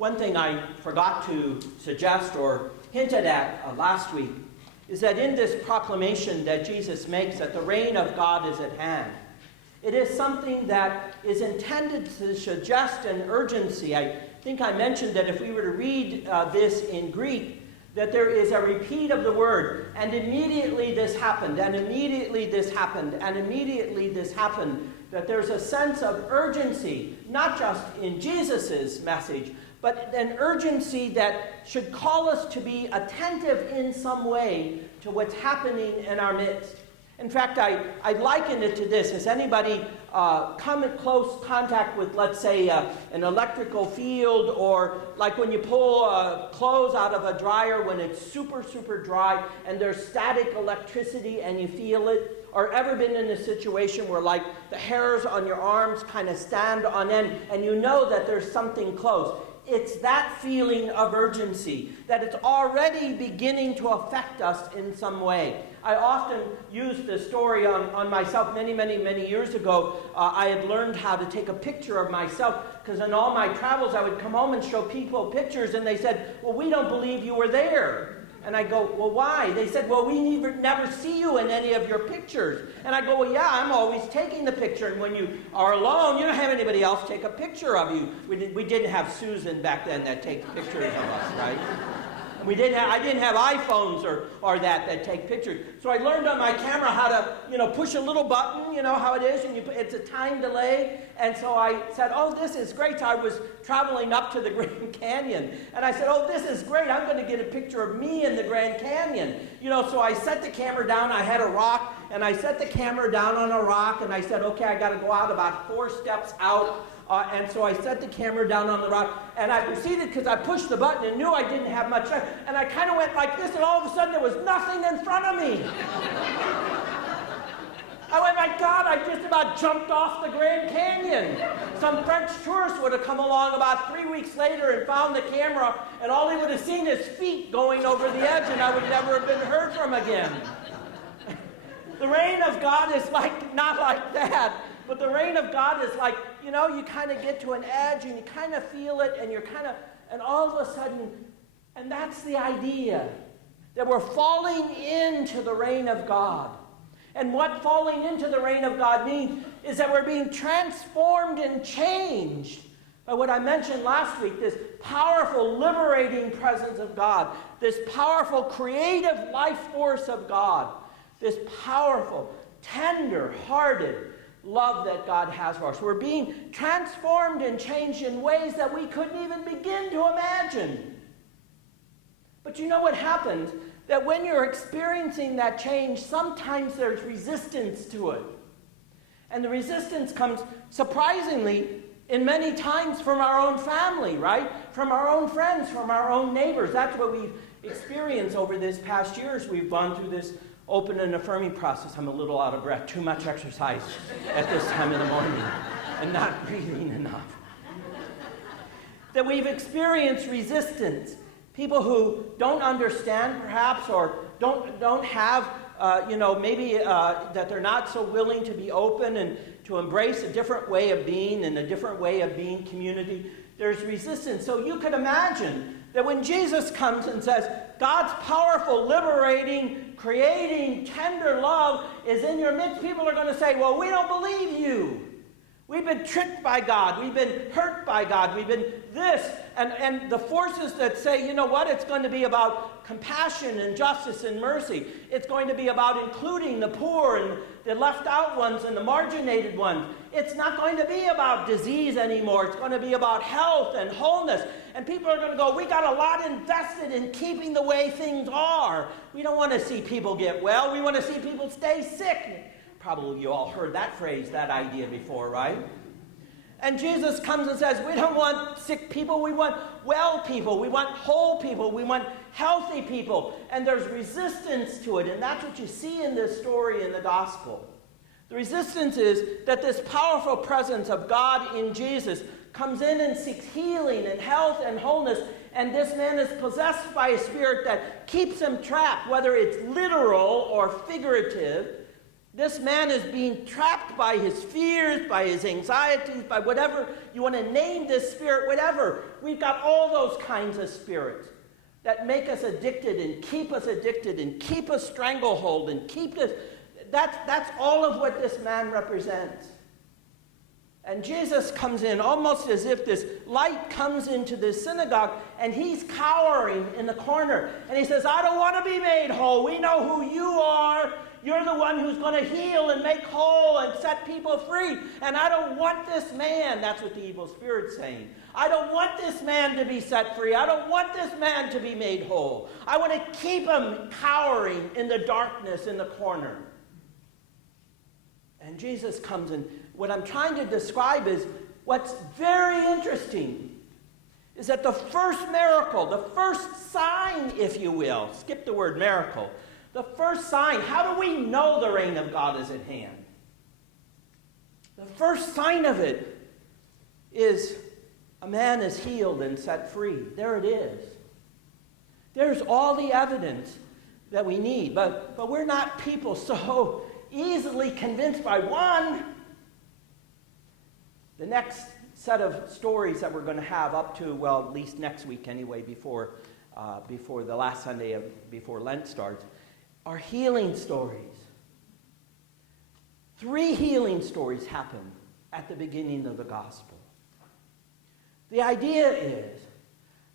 One thing I forgot to suggest or hinted at last week is that in this proclamation that Jesus makes that the reign of God is at hand, it is something that is intended to suggest an urgency. I think I mentioned that if we were to read this in Greek, that there is a repeat of the word, and immediately this happened, and immediately this happened, and immediately this happened, that there's a sense of urgency, not just in Jesus' message, but an urgency that should call us to be attentive in some way to what's happening in our midst. In fact, I liken it to this. Has anybody come in close contact with, let's say, an electrical field, or like when you pull clothes out of a dryer when it's super, super dry and there's static electricity and you feel it? Or ever been in a situation where like the hairs on your arms kind of stand on end and you know that there's something close? It's that feeling of urgency, that it's already beginning to affect us in some way. I often use this story on myself. Many years ago, I had learned how to take a picture of myself, because in all my travels I would come home and show people pictures, and they said, "Well, we don't believe you were there." And I go, "Well, why?" They said, "Well, we never see you in any of your pictures." And I go, "Well, yeah, I'm always taking the picture. And when you are alone, you don't have anybody else take a picture of you." We didn't have Susan back then that takes pictures of us, right? I didn't have iPhones or that take pictures. So I learned on my camera how to, push a little button, how it is, and it's a time delay. And so I said, "Oh, this is great." So I was traveling up to the Grand Canyon, and I said, "Oh, this is great. I'm going to get a picture of me in the Grand Canyon." So I set the camera down. I had a rock, and I set the camera down on a rock, and I said, "Okay, I got to go out about 4 steps out." And so I set the camera down on the rock, and I proceeded, because I pushed the button and knew I didn't have much time, and I kind of went like this, and all of a sudden there was nothing in front of me. I went, "My God, I just about jumped off the Grand Canyon." Some French tourist would have come along about 3 weeks later and found the camera, and all he would have seen is feet going over the edge, and I would never have been heard from again. The reign of God is not like that. But the reign of God is like, you kind of get to an edge and you kind of feel it, and all of a sudden, and that's the idea, that we're falling into the reign of God. And what falling into the reign of God means is that we're being transformed and changed by what I mentioned last week, this powerful, liberating presence of God, this powerful, creative life force of God, this powerful, tender-hearted love that God has for us. We're being transformed and changed in ways that we couldn't even begin to imagine. But you know what happens? That when you're experiencing that change, sometimes there's resistance to it. And the resistance comes, surprisingly, in many times from our own family, right? From our own friends, from our own neighbors. That's what we've experienced over this past year as we've gone through this open and affirming process. I'm a little out of breath. Too much exercise at this time in the morning and not breathing enough. That we've experienced resistance. People who don't understand, perhaps, or don't have, maybe that they're not so willing to be open and to embrace a different way of being and a different way of being community. There's resistance. So you could imagine that when Jesus comes and says, God's powerful, liberating, creating, tender love is in your midst, people are going to say, "Well, we don't believe you. We've been tricked by God. We've been hurt by God. We've been this." And the forces that say, you know what, it's going to be about compassion and justice and mercy. It's going to be about including the poor and the left out ones and the marginated ones. It's not going to be about disease anymore. It's going to be about health and wholeness. And people are going to go, "We got a lot invested in keeping the way things are. We don't want to see people get well. We want to see people stay sick." Probably you all heard that phrase, that idea before, right? And Jesus comes and says, we don't want sick people, we want well people, we want whole people, we want healthy people. And there's resistance to it, and that's what you see in this story in the gospel. The resistance is that this powerful presence of God in Jesus comes in and seeks healing and health and wholeness, and this man is possessed by a spirit that keeps him trapped, whether it's literal or figurative. This man is being trapped by his fears, by his anxieties, by whatever you want to name this spirit, whatever. We've got all those kinds of spirits that make us addicted and keep us stranglehold and keep us. That's all of what this man represents. And Jesus comes in almost as if this light comes into this synagogue, and he's cowering in the corner. And he says, I don't want to be made whole. We know who you are. You're the one who's going to heal and make whole and set people free. And I don't want this man. That's what the evil spirit's saying. I don't want this man to be set free. I don't want this man to be made whole. I want to keep him cowering in the darkness in the corner. And Jesus comes in. What I'm trying to describe is what's very interesting is that the first miracle, the first sign, if you will, skip the word miracle, the first sign, how do we know the reign of God is at hand? The first sign of it is a man is healed and set free. There it is. There's all the evidence that we need, but we're not people so easily convinced by one. The next set of stories that we're going to have up to, well, at least next week anyway, before the last Sunday before Lent starts, are healing stories. 3 healing stories happen at the beginning of the gospel. The idea is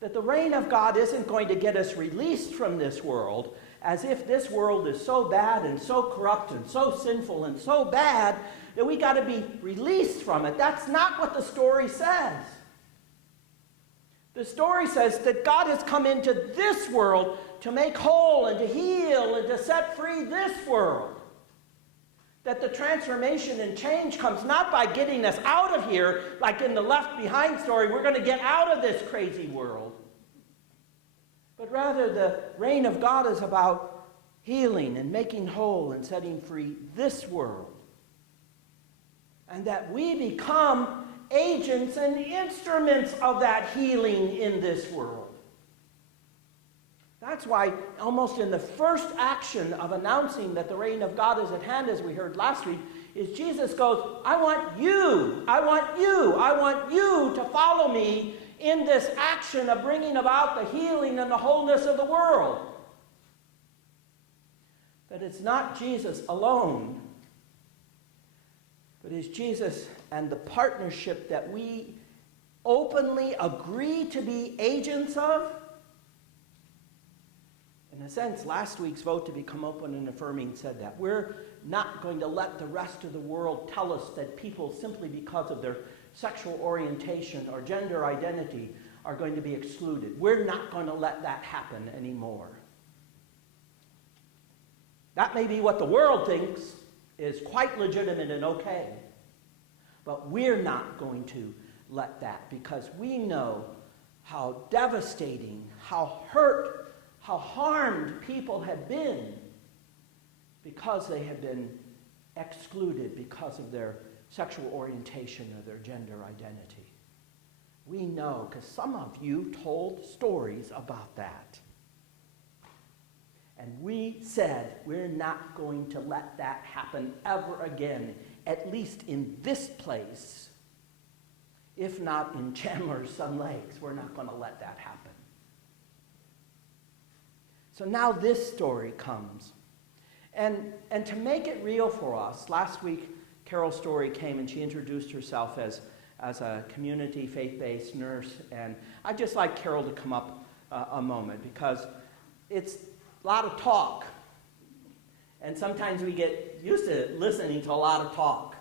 that the reign of God isn't going to get us released from this world, as if this world is so bad and so corrupt and so sinful and so bad that we got to be released from it. That's not what the story says. The story says that God has come into this world to make whole and to heal and to set free this world. That the transformation and change comes not by getting us out of here, like in the Left Behind story, we're going to get out of this crazy world. But rather, the reign of God is about healing and making whole and setting free this world. And that we become agents and instruments of that healing in this world. That's why almost in the first action of announcing that the reign of God is at hand, as we heard last week, is Jesus goes, I want you to follow me in this action of bringing about the healing and the wholeness of the world. That it's not Jesus alone, but it's Jesus and the partnership that we openly agree to be agents of. In a sense, last week's vote to become open and affirming said that. We're not going to let the rest of the world tell us that people, simply because of their sexual orientation or gender identity, are going to be excluded. We're not going to let that happen anymore. That may be what the world thinks is quite legitimate and okay, but we're not going to let that, because we know how devastating, how hurt, how harmed people have been because they have been excluded because of their sexual orientation or their gender identity. We know, because some of you told stories about that. And we said, we're not going to let that happen ever again, at least in this place. If not in Chandler's Sun Lakes, we're not going to let that happen. So now this story comes. And to make it real for us, last week Carol Story came and she introduced herself as a community faith-based nurse. And I'd just like Carol to come up a moment, because it's a lot of talk. And sometimes we get used to listening to a lot of talk.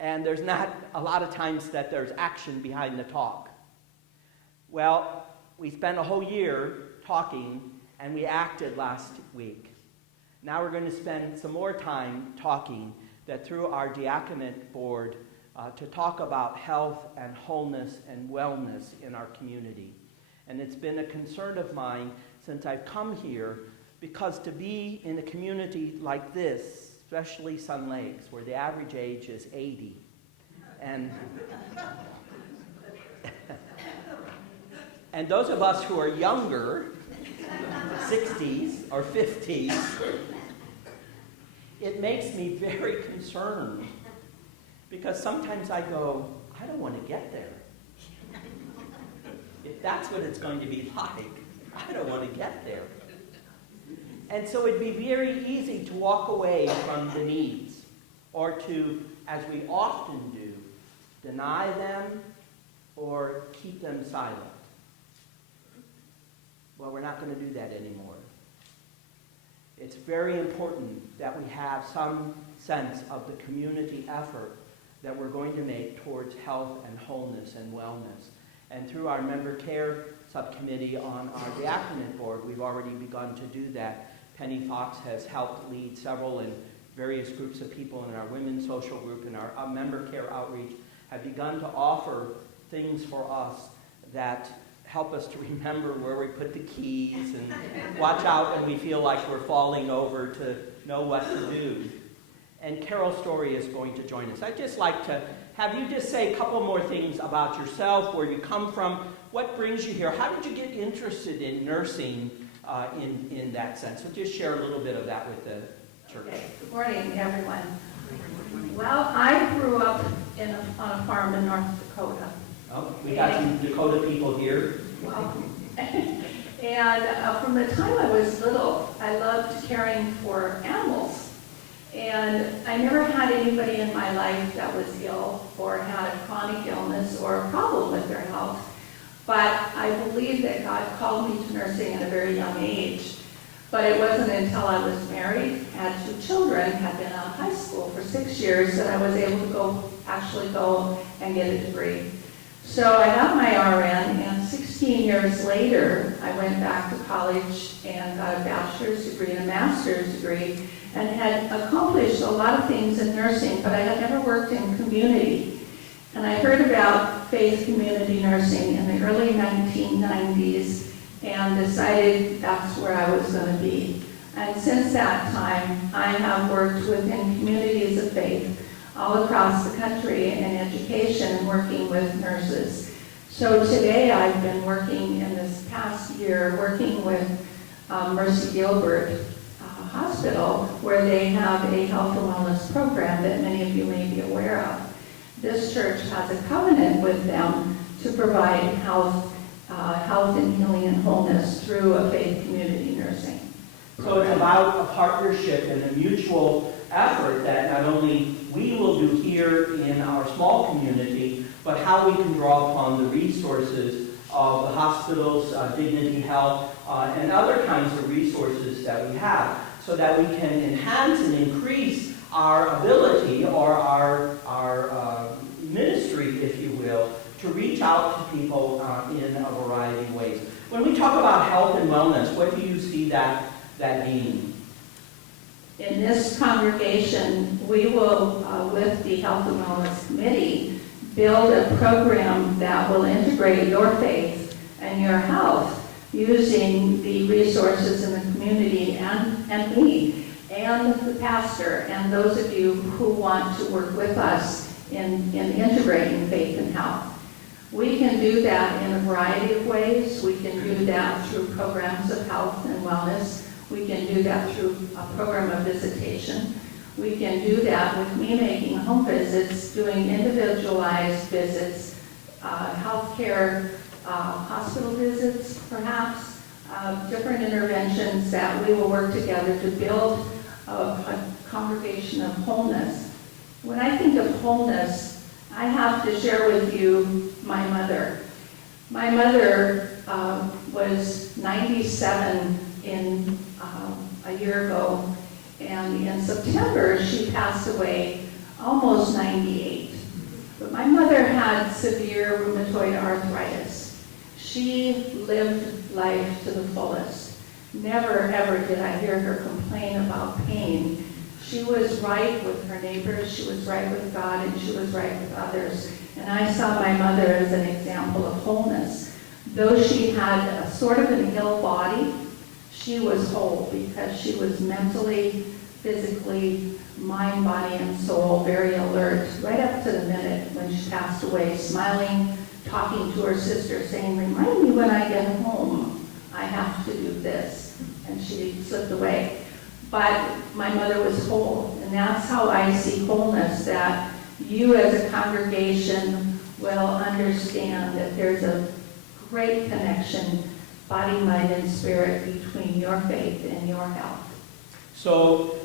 And there's not a lot of times that there's action behind the talk. Well, we spent a whole year talking, and we acted last week. Now we're going to spend some more time talking, that through our diaconate board, to talk about health and wholeness and wellness in our community. And it's been a concern of mine since I've come here, because to be in a community like this, especially Sun Lakes, where the average age is 80, and those of us who are younger, 60s or 50s, it makes me very concerned because sometimes I go, I don't want to get there. If that's what it's going to be like, I don't want to get there. And so it'd be very easy to walk away from the needs or to, as we often do, deny them or keep them silent. Well, we're not going to do that anymore. It's very important that we have some sense of the community effort that we're going to make towards health and wholeness and wellness. And through our member care subcommittee on our diaconate board, we've already begun to do that. Penny Fox has helped lead several and various groups of people in our women's social group and our member care outreach have begun to offer things for us that help us to remember where we put the keys and watch out when we feel like we're falling over to know what to do. And Carol Story is going to join us. I'd just like to have you just say a couple more things about yourself, where you come from, what brings you here. How did you get interested in nursing in that sense? So just share a little bit of that with the church. Okay. Good morning, everyone. Well, I grew up on a farm in North Dakota. Oh, we got some Dakota people here. Welcome. And from the time I was little, I loved caring for animals. And I never had anybody in my life that was ill or had a chronic illness or a problem with their health. But I believe that God called me to nursing at a very young age. But it wasn't until I was married, had 2 children, had been out of high school for 6 years, that I was able to actually go and get a degree. So I got my RN, and 16 years later, I went back to college and got a bachelor's degree and a master's degree, and had accomplished a lot of things in nursing, but I had never worked in community. And I heard about faith community nursing in the early 1990s and decided that's where I was going to be. And since that time, I have worked within communities of faith all across the country in education and working with nurses. So today I've been working in this past year, working with Mercy Gilbert Hospital, where they have a health and wellness program that many of you may be aware of. This church has a covenant with them to provide health and healing and wholeness through a faith community nursing. So it's about a partnership and a mutual effort that not only we will do here in our small community, but how we can draw upon the resources of the hospitals, Dignity Health, and other kinds of resources that we have, so that we can enhance and increase our ability or our ministry, if you will, to reach out to people in a variety of ways. When we talk about health and wellness, what do you see that mean? In this congregation, we will, with the Health and Wellness Committee, build a program that will integrate your faith and your health using the resources in the community and me and the pastor and those of you who want to work with us in integrating faith and health. We can do that in a variety of ways. We can do that through programs of health and wellness. We can do that through a program of visitation. We can do that with me making home visits, doing individualized visits, healthcare, hospital visits, perhaps, different interventions that we will work together to build a congregation of wholeness. When I think of wholeness, I have to share with you my mother. My mother was 97 a year ago, and in September she passed away almost 98. But my mother had severe rheumatoid arthritis. She lived life to the fullest. Never ever did I hear her complain about pain. She was right with her neighbors, she was right with God, and she was right with others. And I saw my mother as an example of wholeness. Though she had a sort of an ill body, she was whole because she was mentally, physically, mind, body, and soul very alert, right up to the minute when she passed away, smiling, talking to her sister, saying, "Remind me when I get home, I have to do this." And she slipped away. but my mother was whole. And that's how I see wholeness, that you as a congregation will understand that there's a great connection, body, mind, and spirit, between your faith and your health. So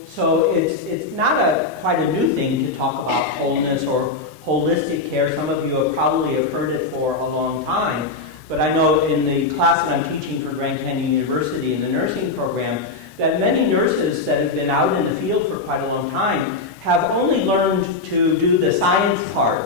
it's not quite a new thing to talk about wholeness or holistic care. Some of you have probably heard it for a long time. But I know in the class that I'm teaching for Grand Canyon University in the nursing program, that many nurses that have been out in the field for quite a long time have only learned to do the science part.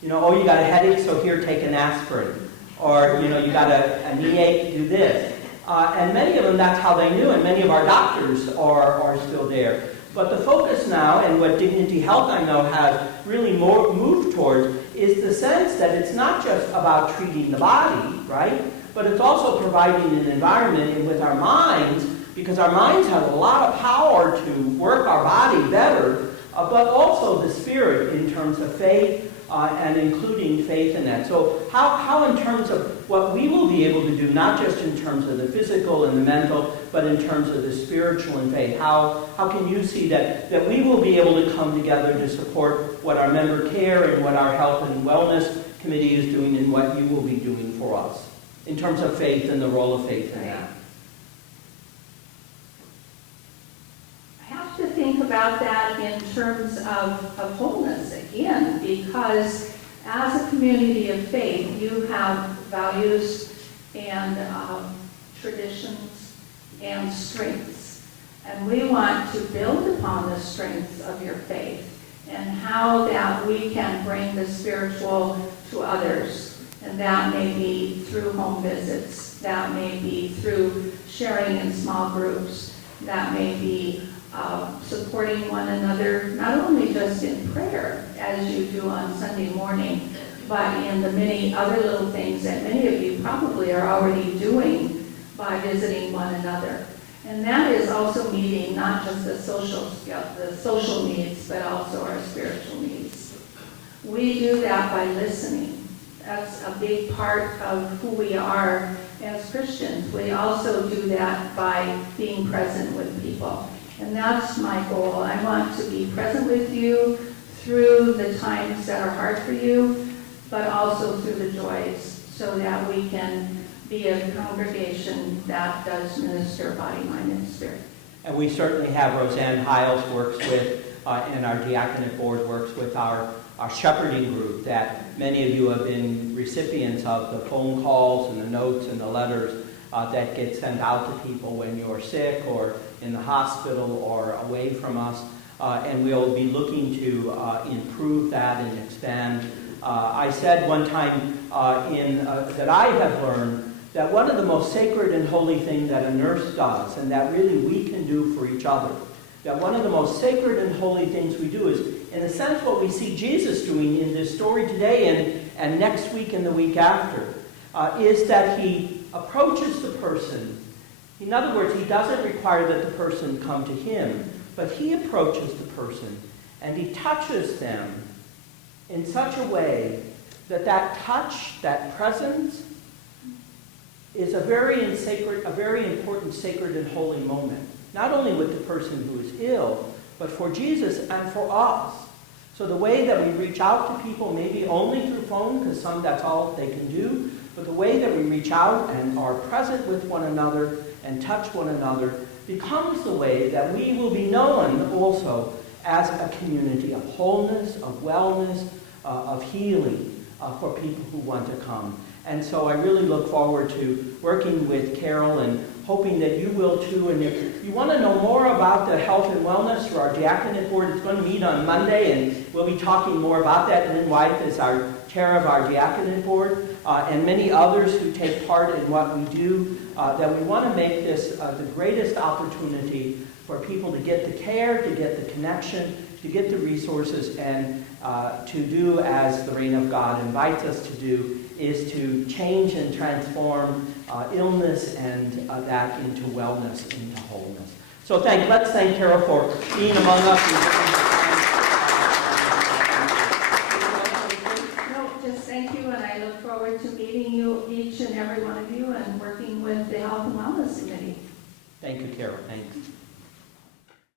You know, oh, you got a headache, so here, take an aspirin. Or, you know, you got a knee ache, do this. And many of them, that's how they knew, and many of our doctors are still there. But the focus now, and what Dignity Health I know has really moved towards, is the sense that it's not just about treating the body, right? But it's also providing an environment with our minds, because our minds have a lot of power to work our body better, but also the spirit in terms of faith, and including faith in that. So how in terms of what we will be able to do, not just in terms of the physical and the mental, but in terms of the spiritual and faith, how can you see that we will be able to come together to support what our member care and what our health and wellness committee is doing and what you will be doing for us in terms of faith and the role of faith in that? To think about that in terms of wholeness again, because as a community of faith, you have values and traditions and strengths. And we want to build upon the strengths of your faith and how that we can bring the spiritual to others. And that may be through home visits, that may be through sharing in small groups, that may be supporting one another, not only just in prayer, as you do on Sunday morning, but in the many other little things that many of you probably are already doing by visiting one another. And that is also meeting not just the social needs, but also our spiritual needs. We do that by listening. That's a big part of who we are as Christians. We also do that by being present with people. And that's my goal. I want to be present with you through the times that are hard for you, but also through the joys, so that we can be a congregation that does minister body, mind, and spirit. And we certainly have Roseanne Hiles works with, and our diaconate board works with our shepherding group that many of you have been recipients of, the phone calls and the notes and the letters that get sent out to people when you're sick or in the hospital or away from us. And we'll be looking to improve that and expand. I said one time that I have learned that one of the most sacred and holy things that a nurse does, and that really we can do for each other, that one of the most sacred and holy things we do is, in a sense, what we see Jesus doing in this story today and next week and the week after, is that he approaches the person. In other words, he doesn't require that the person come to him, but he approaches the person and he touches them in such a way that that touch, that presence, is a very important sacred and holy moment. Not only with the person who is ill, but for Jesus and for us. So the way that we reach out to people, maybe only through phone, because some that's all they can do, but the way that we reach out and are present with one another and touch one another becomes the way that we will be known also as a community of wholeness, of wellness, of healing for people who want to come. And so I really look forward to working with Carol and hoping that you will too. And if you want to know more about the health and wellness for our diaconate board, it's going to meet on Monday, and we'll be talking more about that. Lynn White is our chair of our diaconate board, and many others who take part in what we do, that we want to make this the greatest opportunity for people to get the care, to get the connection, to get the resources, and to do as the reign of God invites us to do, is to change and transform illness and that into wellness, into wholeness. So let's thank Carol for being among us. No, just thank you, and I look forward to meeting you, each and every one of you, and working with the Health and Wellness Committee. Thank you, Carol. Thanks.